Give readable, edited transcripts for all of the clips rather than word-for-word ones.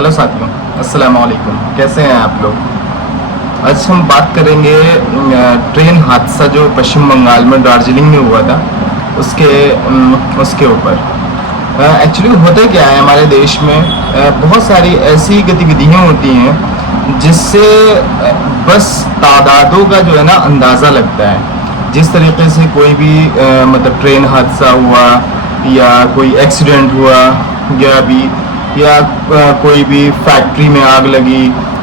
Hello साथियों, अस्सलाम वालेकुम। कैसे हैं आप लोग? आज हम बात करेंगे ट्रेन हादसा जो पश्चिम बंगाल में दार्जिलिंग में हुआ था उसके ऊपर। एक्चुअली होता क्या है, हमारे देश में बहुत सारी ऐसी गतिविधियाँ होती हैं जिससे बस तादादों का जो है ना अंदाज़ा लगता है। जिस तरीके से कोई भी मतलब ट्रेन हादसा हुआ या कोई एक्सीडेंट हुआ या कोई भी फैक्ट्री में आग लगी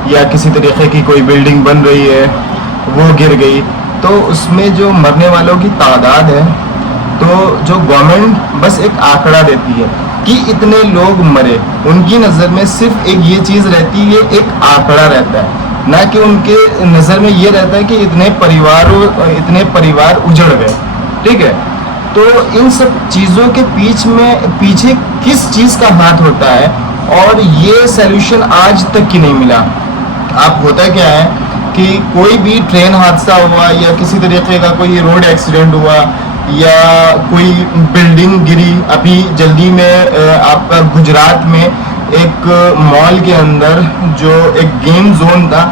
या किसी तरीके की कोई बिल्डिंग बन रही है वो गिर गई, तो उसमें जो मरने वालों की तादाद है, तो जो गवर्नमेंट बस एक आंकड़ा देती है कि इतने लोग मरे। उनकी नज़र में सिर्फ एक ये चीज़ रहती है, एक आंकड़ा रहता है, ना कि उनके नज़र में ये रहता है कि इतने परिवार उजड़ गए। ठीक है, तो इन सब चीज़ों के पीछे किस चीज़ का हाथ होता है, और ये सलूशन आज तक की नहीं मिला। आप होता क्या है कि कोई भी ट्रेन हादसा हुआ या किसी तरीके का कोई रोड एक्सीडेंट हुआ या कोई बिल्डिंग गिरी, अभी जल्दी में आपका गुजरात में एक मॉल के अंदर जो एक गेम जोन था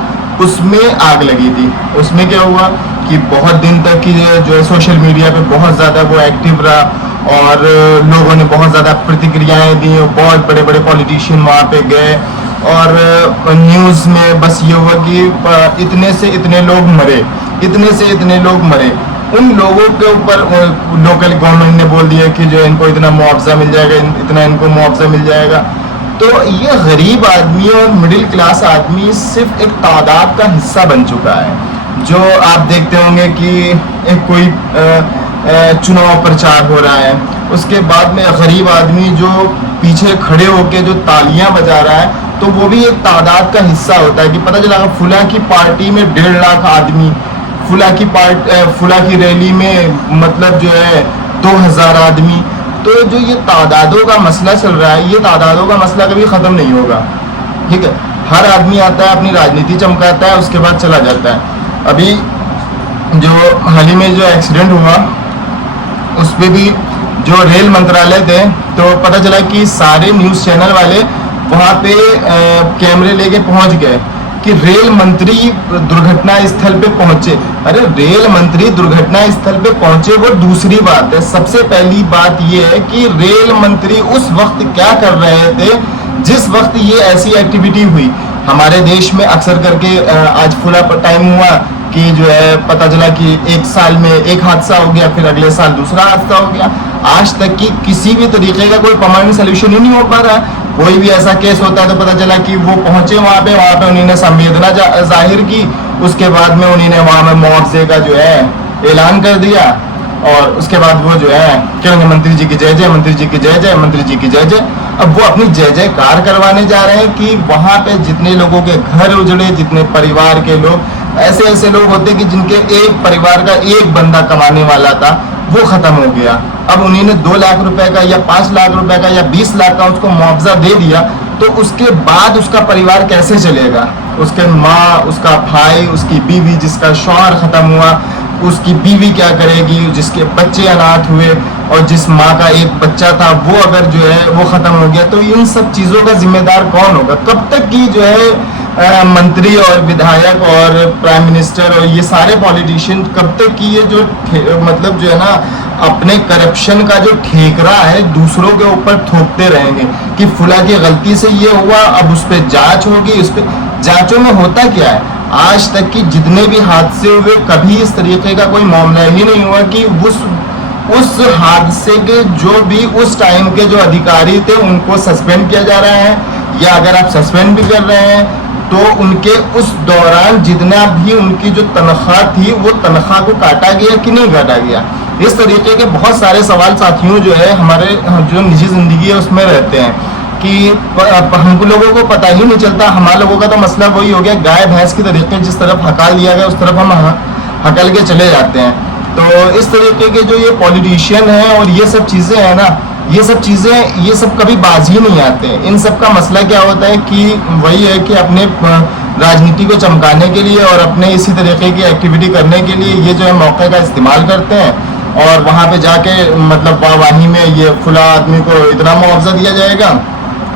उसमें आग लगी थी। उसमें क्या हुआ कि बहुत दिन तक की जो है सोशल मीडिया पे बहुत ज़्यादा वो एक्टिव रहा और लोगों ने बहुत ज़्यादा प्रतिक्रियाएं दी और बहुत बड़े बड़े पॉलिटिशियन वहाँ पे गए और न्यूज़ में बस ये हुआ कि इतने से इतने लोग मरे। उन लोगों के ऊपर लोकल गवर्नमेंट ने बोल दिया कि जो इनको इतना मुआवजा मिल जाएगा, इतना इनको मुआवजा मिल जाएगा। तो ये गरीब आदमी और मिडिल क्लास आदमी सिर्फ एक तादाद का हिस्सा बन चुका है। जो आप देखते होंगे कि एक कोई चुनाव प्रचार हो रहा है, उसके बाद में गरीब आदमी जो पीछे खड़े होके जो तालियां बजा रहा है, तो वो भी एक तादाद का हिस्सा होता है कि पता चला फुला की पार्टी में 1.5 लाख आदमी, फुला की रैली में मतलब जो है 2000 आदमी। तो जो ये तादादों का मसला चल रहा है, ये तादादों का मसला कभी ख़त्म नहीं होगा। ठीक है, हर आदमी आता है, अपनी राजनीति चमकाता है, उसके बाद चला जाता है। अभी जो हाल ही में जो एक्सीडेंट हुआ उस पर भी जो रेल मंत्रालय थे, तो पता चला कि सारे न्यूज़ चैनल वाले वहाँ पे कैमरे लेके पहुँच गए कि रेल मंत्री दुर्घटना स्थल पे पहुंचे। अरे रेल मंत्री दुर्घटना स्थल पे पहुंचे वो दूसरी बात है, सबसे पहली बात ये है कि रेल मंत्री उस वक्त क्या कर रहे थे जिस वक्त ये ऐसी एक्टिविटी हुई। हमारे देश में अक्सर करके आज फुला टाइम हुआ कि जो है पता चला कि एक साल में एक हादसा हो गया, फिर अगले साल दूसरा हादसा हो गया। आज तक की किसी भी तरीके का कोई परमानेंट सोल्यूशन ही नहीं हो पा रहा है। कोई भी ऐसा केस होता है तो पता चला कि वो पहुंचे वहाँ पे उन्होंने संवेदना जाहिर की, उसके बाद में उन्होंने वहाँ में मुआवजे का जो है ऐलान कर दिया और उसके बाद वो जो है कहेंगे मंत्री जी की जय जय, मंत्री जी की जय जय, मंत्री जी की जय जय। अब वो अपनी जय जयकार करवाने जा रहे हैं कि वहाँ पे जितने लोगों के घर उजड़े, जितने परिवार के लोग, ऐसे लोग होते कि जिनके एक परिवार का एक बंदा कमाने वाला था वो खत्म हो गया। अब उन्होंने 2 लाख रुपए का या 5 लाख रुपए का या 20 लाख का उसको मुआवजा दे दिया, तो उसके बाद उसका परिवार कैसे चलेगा? उसके माँ, उसका भाई, उसकी बीवी, जिसका शौहर खत्म हुआ, उसकी बीवी क्या करेगी? जिसके बच्चे अनाथ हुए और जिस माँ का एक बच्चा था वो अगर जो है वो खत्म हो गया, तो इन सब चीज़ों का जिम्मेदार कौन होगा? कब तक की जो है मंत्री और विधायक और प्राइम मिनिस्टर और ये सारे पॉलिटिशियन कब तक की ये जो मतलब जो है ना अपने करप्शन का जो ठेकरा है दूसरों के ऊपर थोपते रहेंगे कि फुला की गलती से ये हुआ, अब उस पर जांच होगी। उस पर जांचों में होता क्या है, आज तक की जितने भी हादसे हुए कभी इस तरीके का कोई मामला ही नहीं हुआ कि उस हादसे के जो भी उस टाइम के जो अधिकारी थे उनको सस्पेंड किया जा रहा है, या अगर आप सस्पेंड भी कर रहे हैं तो उनके उस दौरान जितना भी उनकी जो तनख्वाह थी वो तनख्वाह को काटा गया कि नहीं काटा गया। इस तरीके के बहुत सारे सवाल साथियों जो है हमारे जो निजी जिंदगी है उसमें रहते हैं कि हम लोगों को पता ही नहीं चलता। हमारे लोगों का तो मसला वही हो गया, गाय भैंस की तरीके जिस तरफ हकाल दिया गया उस तरफ हम हकल के चले जाते हैं। तो इस तरीके के जो ये पॉलिटिशियन हैं और ये सब चीज़ें हैं ना, ये सब कभी बाज ही नहीं आते। इन सब का मसला क्या होता है कि वही है कि अपने राजनीति को चमकाने के लिए और अपने इसी तरीके की एक्टिविटी करने के लिए ये जो है मौके का इस्तेमाल करते हैं और वहाँ पे जाके मतलब वाहवाही में ये फुला आदमी को इतना मुआवजा दिया जाएगा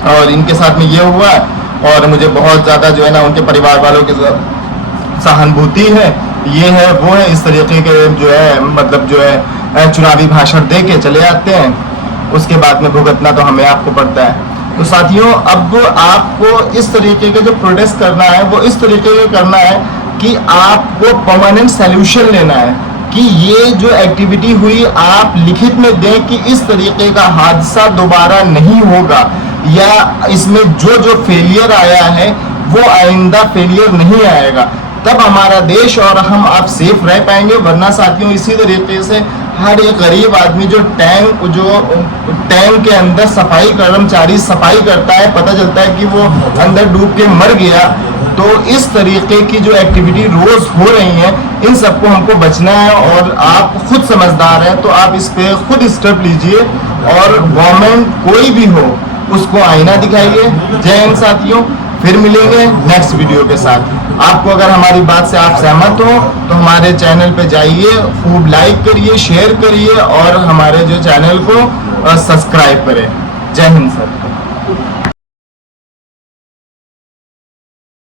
और इनके साथ में ये हुआ और मुझे बहुत ज़्यादा जो है ना उनके परिवार वालों के सहानुभूति है, ये है वो है, इस तरीके के जो है मतलब जो है चुनावी भाषण दे के चले आते हैं, उसके बाद में भुगतना तो हमें आपको पड़ता है। तो साथियों, अब आपको इस तरीके के जो प्रोटेस्ट करना है वो इस तरीके के करना है कि आपको परमानेंट सॉल्यूशन लेना है कि ये जो एक्टिविटी हुई आप लिखित में दें कि इस तरीके का हादसा दोबारा नहीं होगा, या इसमें जो जो फेलियर आया है वो आइंदा फेलियर नहीं आएगा, तब हमारा देश और हम आप सेफ रह पाएंगे। वरना साथियों, इसी तरीके से हर एक गरीब आदमी जो टैंक के अंदर सफाई कर्मचारी सफाई करता है, पता चलता है कि वो अंदर डूब के मर गया। तो इस तरीके की जो एक्टिविटी रोज हो रही है, इन सबको हमको बचना है, और आप खुद समझदार हैं तो आप इस पे खुद स्टेप लीजिए, और गवर्नमेंट कोई भी हो उसको आईना दिखाइए। जय हिंद साथियों, फिर मिलेंगे नेक्स्ट वीडियो के साथ। आपको अगर हमारी बात से आप सहमत हो तो हमारे चैनल पे जाइए, खूब लाइक करिए, शेयर करिए और हमारे जो चैनल को सब्सक्राइब करें। जय हिंद सर।